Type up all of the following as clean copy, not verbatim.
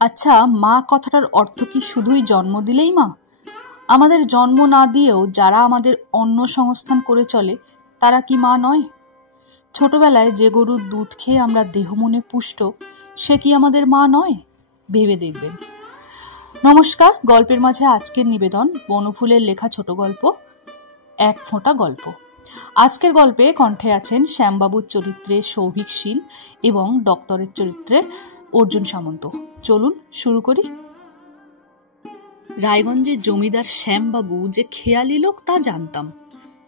আচ্ছা, মা কথাটার অর্থ কি শুধুই জন্ম দিলেই মা? আমাদের জন্ম না দিয়েও যারা আমাদের অন্ন সংস্থান করে চলে তারা কি মা নয়? ছোটবেলায় যে গরুর দুধ খেয়ে আমরা দেহমনে পুষ্ট, সে কি আমাদের মা নয়? ভেবে দেখবেন। নমস্কার, গল্পের মাঝে আজকের নিবেদন বনফুলের লেখা ছোট গল্প এক ফোঁটা গল্প। আজকের গল্পে কণ্ঠে আছেন শ্যামবাবুর চরিত্রে সৌভিক শীল এবং ডক্টরের চরিত্রে অর্জুন সামন্ত। চলুন শুরু করি। রায়গঞ্জের জমিদার শ্যামবাবু যে খেয়ালি লোক তা জানতাম,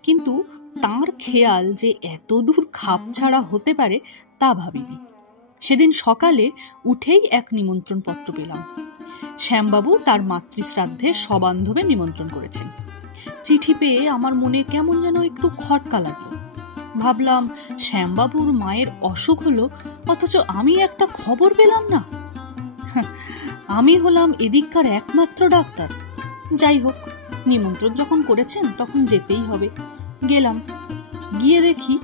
কিন্তু তাঁর খেয়াল যে এত দূর খাপছাড়া হতে পারে তা ভাবিনি। সেদিন সকালে উঠেই এক নিমন্ত্রণ পত্র পেলাম। শ্যামবাবু তার মাতৃশ্রাদ্ধে সবান্ধবে নিমন্ত্রণ করেছেন। চিঠি পেয়ে আমার মনে কেমন যেন একটু খটকা লাগলো। ভাবলাম, শ্যামবাবুর মায়ের অসুখ হলো, অথচ আমি একটা খবর পেলাম না। আমি হলাম এদিককার একমাত্র ডাক্তার। যাই হোক, নিমন্ত্রণ যখন করেছেন তখন যেতেই হবে। গেলাম। গিয়ে দেখি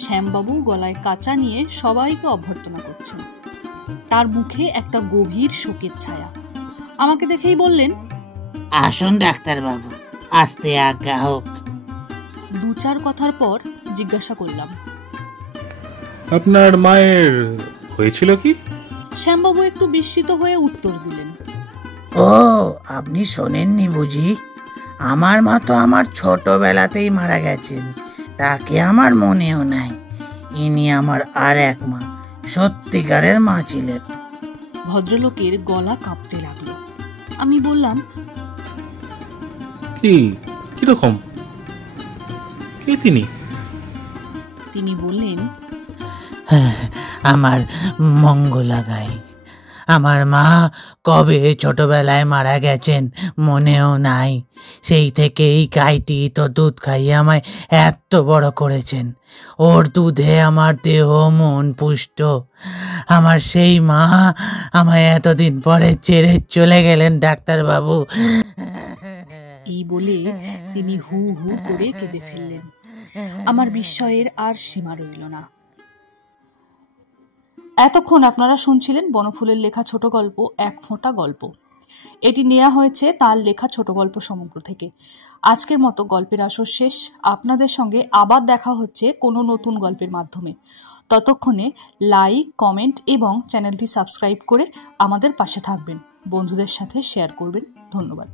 শ্যামবাবু গলায় কাঁচা নিয়ে সবাইকে অভ্যর্থনা করছেন। তার মুখে একটা গভীর শোকের ছায়া। আমাকে দেখেই বললেন, আসুন ডাক্তারবাবু, আস্তে আজ্ঞা হোক। দু চার কথার পর জিজ্ঞাসা করলাম, আপনার মায়ের হয়েছিল কি? শ্যামবাবু একটু বিস্মিত হয়ে উত্তর দিলেন, ও, আপনি শোনেননি বুঝি? আমার মা তো আমার ছোটবেলাতেই মারা গেছেন, তাকে আমার মনেও নাই। ইনি আমার আর এক মা, সত্যিকারের মা ছিলেন। ভদ্রলোকের গলা কাঁপতে লাগলো। আমি বললাম, কিরকম? কে তিনি? তিনি বললেন, আমার মঙ্গলা গাই। আমার মা কবে ছোটবেলায় মারা গেছেন মনেও নাই। সেই থেকেই গাইটি তো দুধ খাইয়ে আমায় এত বড় করেছেন। ওর দুধে আমার দেহ মন পুষ্ট। আমার সেই মা আমায় এতদিন পরে ছেড়ে চলে গেলেন ডাক্তারবাবু। এই বলে তিনি হু হু করে কেঁদে ফেললেন। আমার বিস্ময়ের আর সীমা রইল না। এতক্ষণ আপনারা শুনছিলেন বনফুলের লেখা ছোট গল্প এক ফোঁটা গল্প। এটি নেওয়া হয়েছে তার লেখা ছোট গল্প সমগ্র থেকে। আজকের মতো গল্পের আসর শেষ। আপনাদের সঙ্গে আবার দেখা হচ্ছে কোনো নতুন গল্পের মাধ্যমে। ততক্ষণে লাইক, কমেন্ট এবং চ্যানেলটি সাবস্ক্রাইব করে আমাদের পাশে থাকবেন। বন্ধুদের সাথে শেয়ার করবেন। ধন্যবাদ।